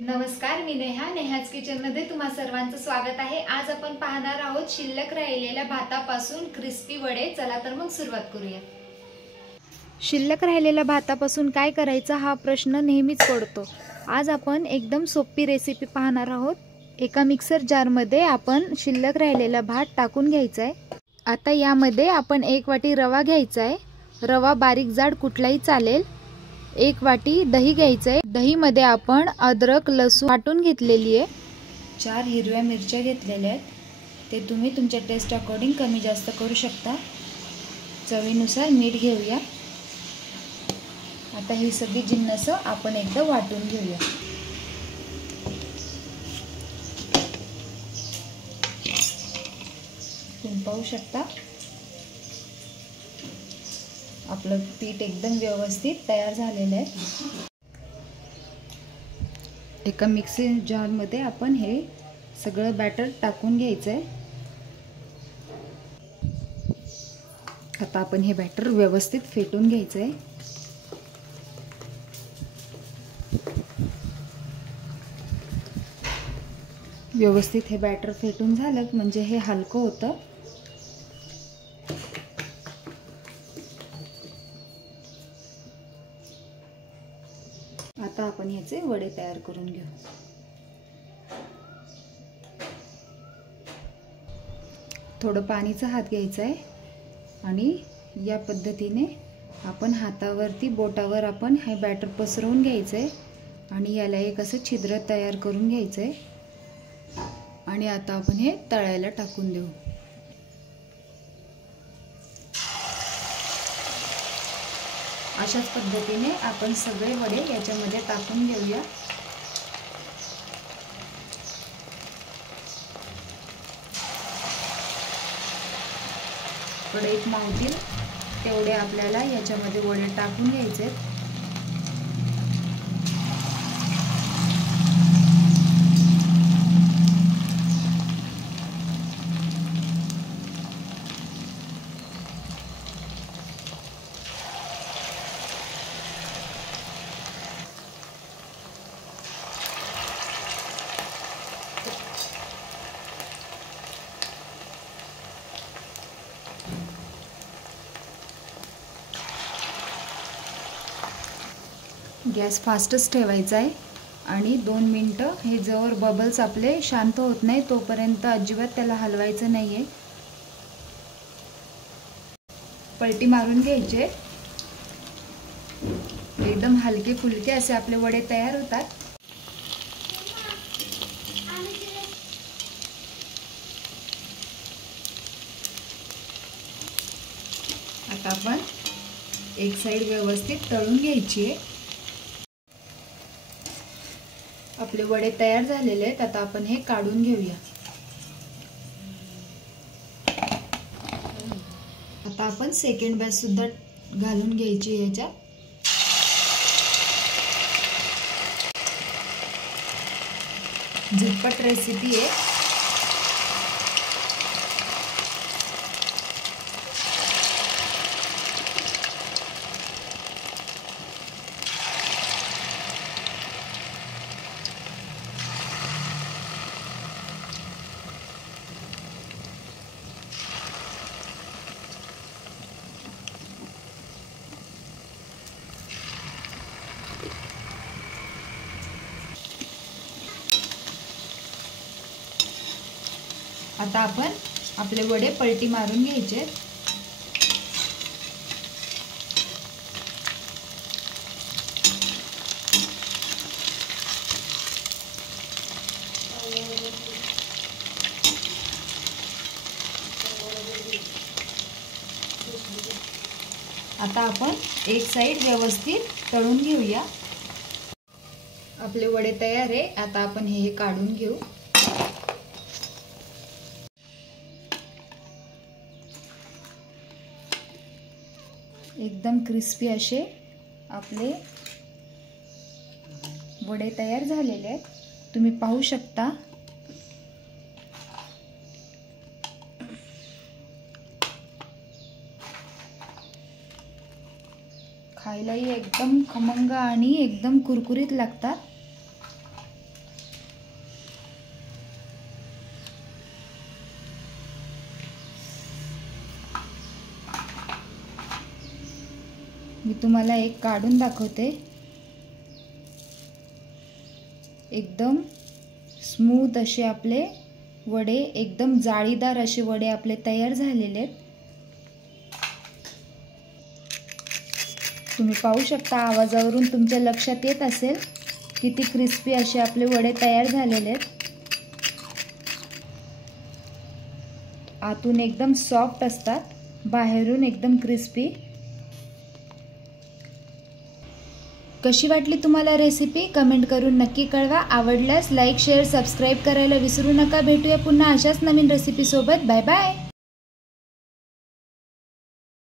नमस्कार, मी नेहाज किचन मध्ये तुम्हा सर्वांचं स्वागत आहे। आज आपण पाहणार आहोत शिल्लक राहिलेल्या भातापासून क्रिस्पी वडे। चला तर मग सुरुवात करूया। शिल्लक राहिलेल्या भातापासून काय करायचं हा प्रश्न नेहमीच पडतो। आज आपण एकदम सोपी रेसिपी पाहणार आहोत। एका मिक्सर जार मध्ये आपण शिल्लक राहिलेला भात टाकून घ्यायचा आहे। आता यामध्ये आपण 1 वाटी रवा घ्यायचा आहे। रवा बारीक जाड कुठलाही चालेल। 1 वाटी दही घ्यायचं आहे। दही मध्ये आपण अद्रक लसूण वाटून घेतलेली आहे। 4 हिरव्या मिरच्या घेतलेल्या आहेत। ते तुम्ही तुमच्या टेस्ट अकॉर्डिंग कमी जास्त करू शकता। चवीनुसार मीठ घेऊया। आता ही सगळी जिन्नस आपण एकदा वाटून घेऊया। तुम्ही पाहू शकता आपलं पीठ एकदम व्यवस्थित तयार झालेलं आहे। एका मिक्सर जार मध्ये आपण हे सगळं बॅटर टाकून घ्यायचं आहे। आता आपण हे बॅटर व्यवस्थित फेटून घ्यायचं आहे। व्यवस्थित हे बॅटर फेटून झालं म्हणजे हे हलकं होतं। आता आपण याचे वडे तयार करून घेऊ। थोडं पाणीचा हात घ्यायचा आहे आणि या पद्धतीने आपण हातावरती बोटावर आपण हे बॅटर पसरवून घ्यायचं आहे आणि याला एक असं छिद्र तयार करून घ्यायचं आहे आणि आता आपण हे तळायला टाकून देऊ। अशाच पद्धतीने आपण सगळे वडे याच्यामध्ये टाकून घेऊया। कढईत मावतील तेवढे आपल्याला याच्यामध्ये वडे टाकून घ्यायचे। गॅस फास्टच ठेवायचा आहे आणि 2 मिनिटं हे जोवर बबल्स आपले शांत होत नाही तोपर्यंत अजिबात त्याला हलवायचं नाहीये। पलटी मारून घ्यायचे। एकदम हलके फुलके असे आपले वडे तयार होतात। आता आपण एक साइड व्यवस्थित तळून घ्यायची आहे। आपले वडे तयार झालेले आहेत। आता आपण हे काढून घेऊया। आता आपण सेकंड बॅच सुद्धा घालून घ्यायची याच्यात। झटपट रेसिपी आहे। आता आपण आपले वडे पलटी मारून घ्यायचे। आता आपण एक साइड व्यवस्थित तळून घेऊया। आपले वडे तयार आहे। आता आपण हे काढून घेऊ। एकदम क्रिस्पी असे आपले वडे तयार झालेले आहेत। तुम्ही पाहू शकता। खायलाही एकदम खमंग आणि एकदम कुरकुरीत लागतात। तुम्हाला एक काढून दाखवते। एकदम स्मूथ असे आपले वडे, एकदम जाळीदार असे वडे आपले तयार झालेले आहेत। तुम्ही पाहू शकता, आवाजावरून तुमच्या लक्षात येत असेल किती क्रिस्पी असे आपले वडे तयार झालेले आहेत। आतून एकदम सॉफ्ट असतात, बाहेरून एकदम क्रिस्पी। कशी वाटली तुम्हाला रेसिपी कमेंट करून नक्की कळवा। आवडल्यास लाईक शेअर सबस्क्राईब करायला विसरू नका। भेटूया पुन्हा अशाच नवीन रेसिपी सोबत। Bye bye.